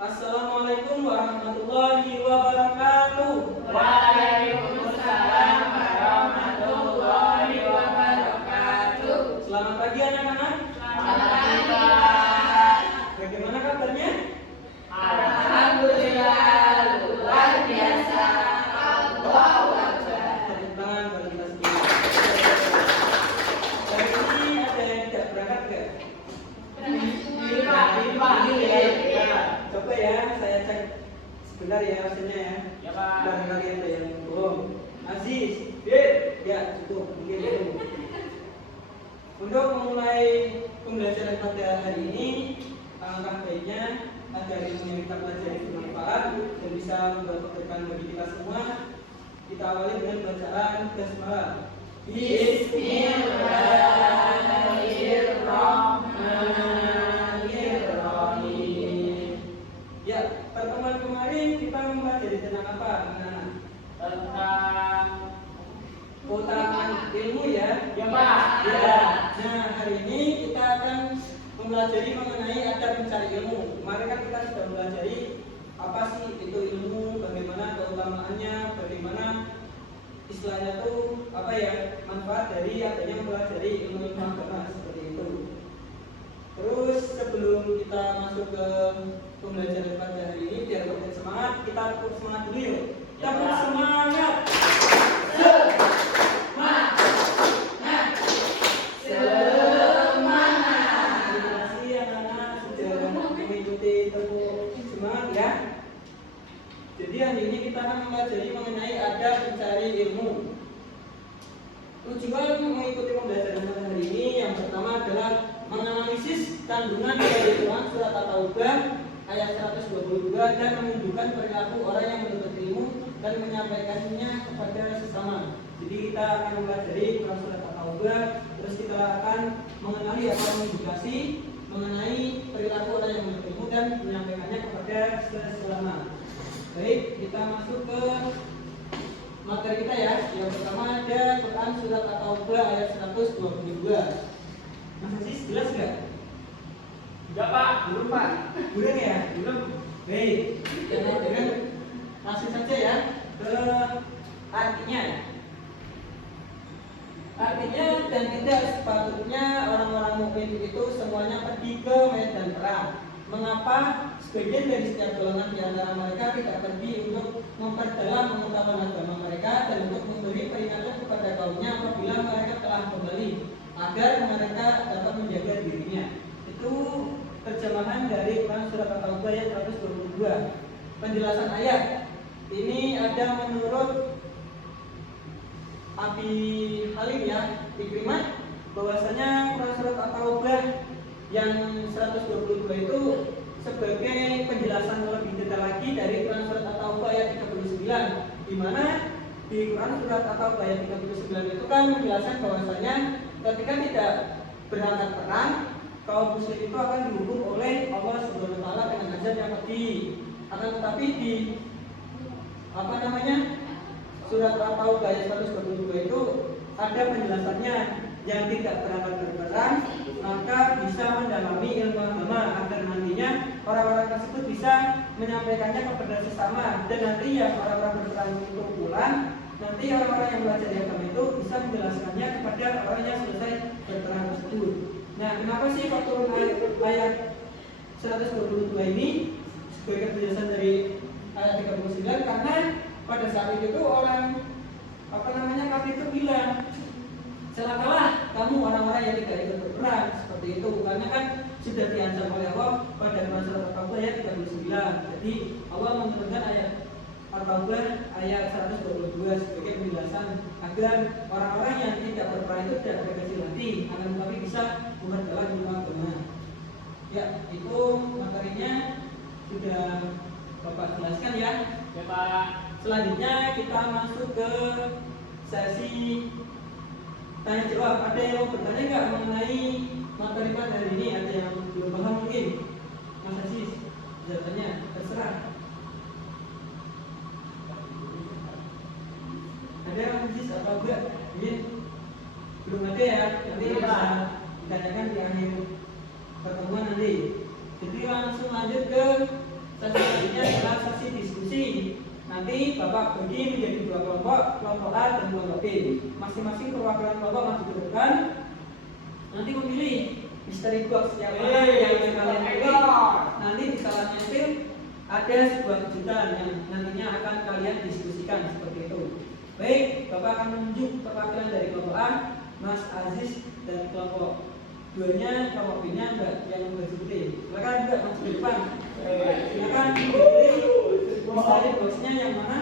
Assalamualaikum warahmatullahi wabarakatuh. Waalaikumsalam warahmatullahi wabarakatuh. Selamat pagi anak-anak. Selamat pagi, Pak. Bagaimana kabarnya? Alhamdulillah, luar biasa. Allahu Akbar. Tepuk tangan bagi kita semua. Hari ini ada yang tidak berangkat nggak? Coba ya, saya cek sebentar ya hasilnya ya. Ya, Pak. Barangkali ada yang belum. Aziz, ya cukup mungkin itu. Untuk memulai pembelajaran pada hari ini, alangkah baiknya agar ilmu yang kita pelajari bermanfaat dan bisa membawa kebaikan bagi kita semua. Kita awali dengan bacaan basmalah. Bismillahirrahmanirrahim. Ya, pertemuan kemarin kita mempelajari tentang apa, anak-anak? Tentang Keutamaan ilmu ya. Ya, Pak. Ya. Nah, hari ini kita akan mempelajari mengenai adab mencari ilmu. Kemarin kan kita sudah mempelajari apa sih itu ilmu, bagaimana keutamaannya, bagaimana istilahnya tuh apa ya, manfaat dari adanya mempelajari ilmu agama seperti itu. Terus sebelum kita masuk ke pembelajaran pada hari ini, biar lebih semangat, kita tepuk semangat dulu yuk. Tepuk semangat. Terima kasih anak-anak sudah mengikuti tepuk semangat ya. Jadi hari ini kita akan mempelajari mengenai adab mencari ilmu. Tujuan mengikuti pembelajaran pada hari ini yang pertama adalah menganalisis kandungan dari Quran surat At-Taubah ayat 122 dan menunjukkan perilaku orang yang menuntut ilmu dan menyampaikannya kepada sesama. Jadi kita akan mempelajari Quran surat At-Taubah, terus kita akan mengenali atau mengedukasi mengenai perilaku orang yang menuntut ilmu dan menyampaikannya kepada sesama. Baik, kita masuk ke materi kita ya. Yang pertama ada Quran surat At-Taubah ayat 122. Mas Aziz, jelas nggak? Enggak, Pak. Belum, Pak. Belum ya? Belum. Baik, dengan langsung saja ya ke artinya. Artinya dan tidak sepatutnya orang-orang mukmin itu semuanya pergi ke medan perang. Mengapa sebagian dari setiap golongan di antara mereka tidak pergi untuk memperdalam pengetahuan agama mereka dan untuk memberi peringatan kepada kaumnya apabila mereka telah kembali agar mereka dapat menjaga dirinya. Itu terjemahan dari Quran surat At-Taubah ayat 122. Penjelasan ayat ini ada menurut Abi Halim ya, Ikrimah, bahwasanya Quran surat At-Taubah yang 122 itu sebagai penjelasan lebih detail lagi dari Quran surat At-Taubah ayat 39, di mana di Quran surat At-Taubah ayat 39 itu kan menjelaskan bahwasanya ketika tidak berangkat perang, kaum muslim itu akan dihukum oleh Allah Subhanahu wa taala dengan azab yang pedih. Akan tetapi di surat At-Taubah ayat 122 itu ada penjelasannya, yang tidak berangkat berperang maka bisa mendalami ilmu agama agar nantinya orang-orang tersebut bisa menyampaikannya kepada sesama, dan nanti yang orang-orang berperang itu pulang, nanti orang-orang yang belajar agama itu bisa menjelaskannya kepada orang yang selesai berperang tersebut. Nah, kenapa sih kok turun ayat 122 ini sebagai penjelasan dari ayat 39? Karena pada saat itu tuh orang kafir itu bilang, celakalah kamu orang-orang yang tidak ikut berperang, seperti itu. Karena kan sudah diancam oleh Allah pada surat At-Taubah ayat 39. Jadi Allah menyebutkan ayat At-Taubah ayat 122 sebagai penjelasan agar orang-orang yang tidak berperang itu tidak berkecil hati, akan tetapi bisa memperdalam ilmu agama. Ya, itu materinya sudah Bapak jelaskan ya. Ya, Pak. Selanjutnya kita masuk ke sesi tanya jawab. Ada yang mau bertanya nggak mengenai materi pada hari ini? Ada yang belum paham mungkin? Mas Aziz, jawabannya terserah. Ada yang Aziz atau enggak? Ini belum ada ya. Nanti bisa ditanyakan di akhir pertemuan nanti. Jadi langsung lanjut ke sesi diskusi. Nanti Bapak bagi menjadi 2 kelompok, kelompok A dan kelompok B. Masing-masing perwakilan kelompok maju ke depan. Nanti memilih misteri box yang mana yang kalian pilih. Nanti di salahnya itu ada sebuah kejutan yang nantinya akan kalian diskusikan seperti itu. Baik, Bapak akan menunjuk perwakilan dari kelompok A, Mas Aziz, dan kelompok 2-nya, kelompok B-nya Mbak yang baju putih. Silakan Mbak maju ke depan. Silakan pilih misteri boxnya yang mana?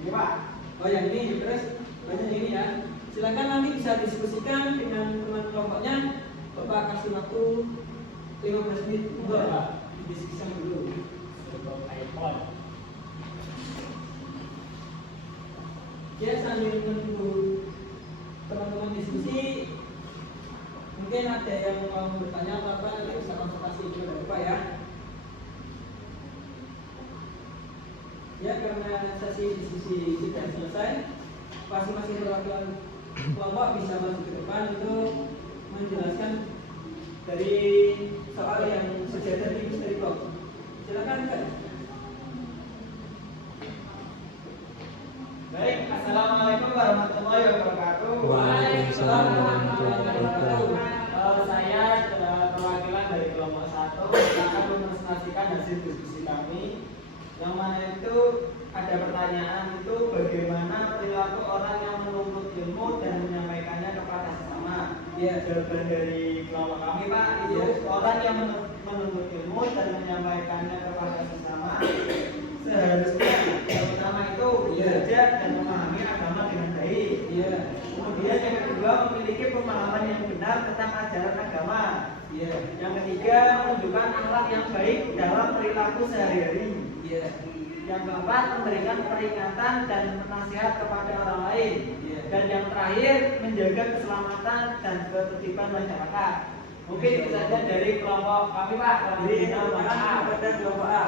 Ini Pak. Oh yang ini, terus banyak ini ya. Silakan nanti bisa diskusikan dengan teman kelompoknya. Bapak kasih waktu 15 menit untuk didiskusikan dulu. Ya, sambil menunggu teman-teman diskusi, mungkin ada yang mau bertanya atau apa, nanti bisa konsultasi juga Bapak ya. Ya, karena sesi diskusi sudah selesai, masing-masing perwakilan kelompok bisa masuk ke depan untuk menjelaskan dari soal yang sudah ada di misteri box. Silakan Kak. Baik, assalamualaikum warahmatullahi wabarakatuh. Waalaikumsalam warahmatullahi wabarakatuh. Saya perwakilan dari kelompok 1 akan mempresentasikan hasil diskusi kami. Yang mana itu ada pertanyaan itu bagaimana perilaku orang yang menuntut ilmu dan menyampaikannya kepada sesama. Ya, Jawaban dari kelompok kami Pak itu orang yang menuntut ilmu dan menyampaikannya kepada sesama seharusnya yang pertama itu belajar dan memahami agama dengan baik. iya, Kemudian yang kedua memiliki pemahaman yang benar tentang ajaran agama. iya, Yang ketiga menunjukkan akhlak yang baik dalam perilaku sehari-hari. iya, Yang keempat memberikan peringatan dan nasihat kepada orang lain. iya. Dan yang terakhir menjaga keselamatan dan ketertiban masyarakat. Mungkin itu saja dari kelompok kami Pak. Jadi silakan kepada kelompok A.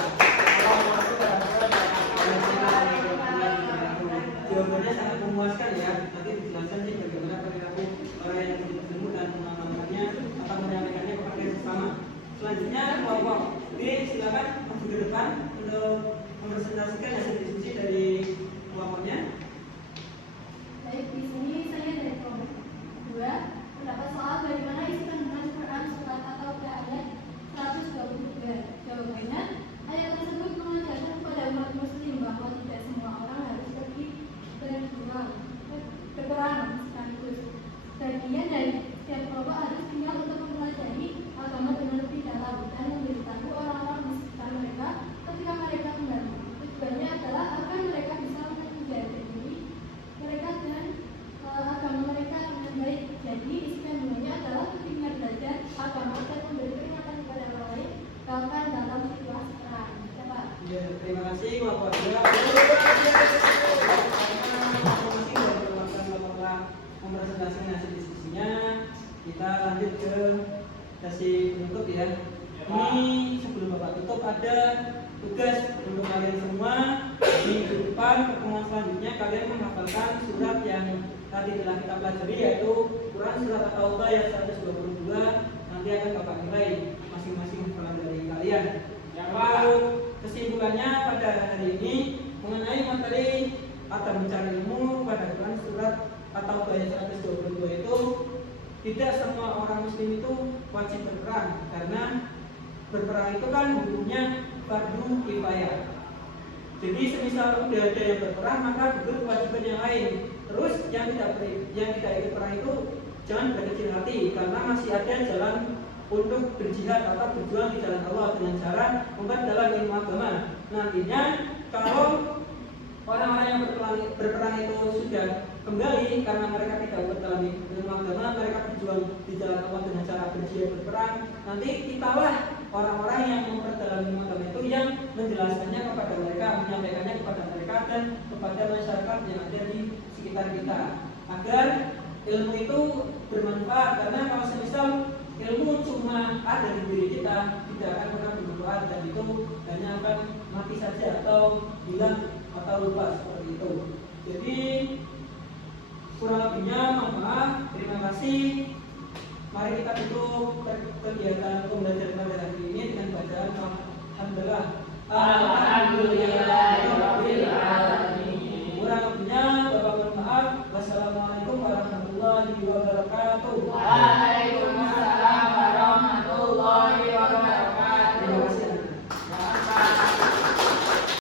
Jawabannya sangat memuaskan ya. Nanti dijelaskan sih bagaimana perilaku orang yang menuntut ilmu dan pemahamannya atau menyampaikannya kepada sesama. Selanjutnya kelompok B, silakan maju ke depan untuk mempresentasikan hasil diskusi dari kelompoknya. Baik, di sini saya dari kelompok 2 mendapat soal bagaimana isi kandungan Quran surat At-Taubah ayat 123. Jawabannya, ayat tersebut mengajarkan kepada umat muslim bahwa tidak semua orang harus pergi berperang sekaligus. Bagian dari setiap kelompok harus tinggal untuk mempelajari agama dengan lebih dalam dan memberitahu orang-orang di sekitar mereka ketika mereka kembali. Tujuannya adalah agar mereka bisa menjadi diri mereka dan agama mereka dengan baik. Jadi isi kandungannya adalah ketika belajar agama dan memberi peringatan kepada orang lain bahkan dalam situasi perang. Ya, Pak. Ya, terima kasih kelompok 2. Mempresentasikan hasil diskusinya, kita lanjut ke sesi penutup ya. Ini sebelum Bapak tutup ada tugas untuk kalian semua. Minggu depan pertemuan selanjutnya kalian menghafalkan surat yang tadi telah kita pelajari, yaitu Quran surat At-Taubah ayat 122. Nanti akan Bapak nilai masing-masing hafalan dari kalian. Yang kesimpulannya pada hari ini mengenai materi atau mencari ilmu pada Quran surat atau ayat 122 itu, tidak semua orang muslim itu wajib berperang, karena berperang itu kan hukumnya fardu kifayah. Jadi semisal udah ada yang berperang, maka gugur kewajiban yang lain. Terus yang tidak ikut perang itu jangan berkecil hati, karena masih ada jalan untuk berjihad atau berjuang di jalan Allah dengan cara memperdalam ilmu agama. Nantinya kalau orang-orang yang berperang itu sudah kembali karena mereka tidak berdalam ilmu agama, mereka berjuang di jalan Allah dengan cara berjihad berperang, nanti kitalah orang-orang yang memperdalam ilmu agama itu yang menjelaskannya kepada mereka, menyampaikannya kepada mereka dan kepada masyarakat yang ada di sekitar kita, agar ilmu itu bermanfaat. Karena kalau semisal ilmu cuma ada di diri kita, tidak akan pernah bermanfaat, dan itu hanya akan mati saja atau hilang atau lupa seperti itu. Jadi kurang lebihnya mohon maaf, terima kasih. Mari kita tutup kegiatan pembelajaran pada hari ini dengan bacaan Alhamdulillah. wabarakatuh.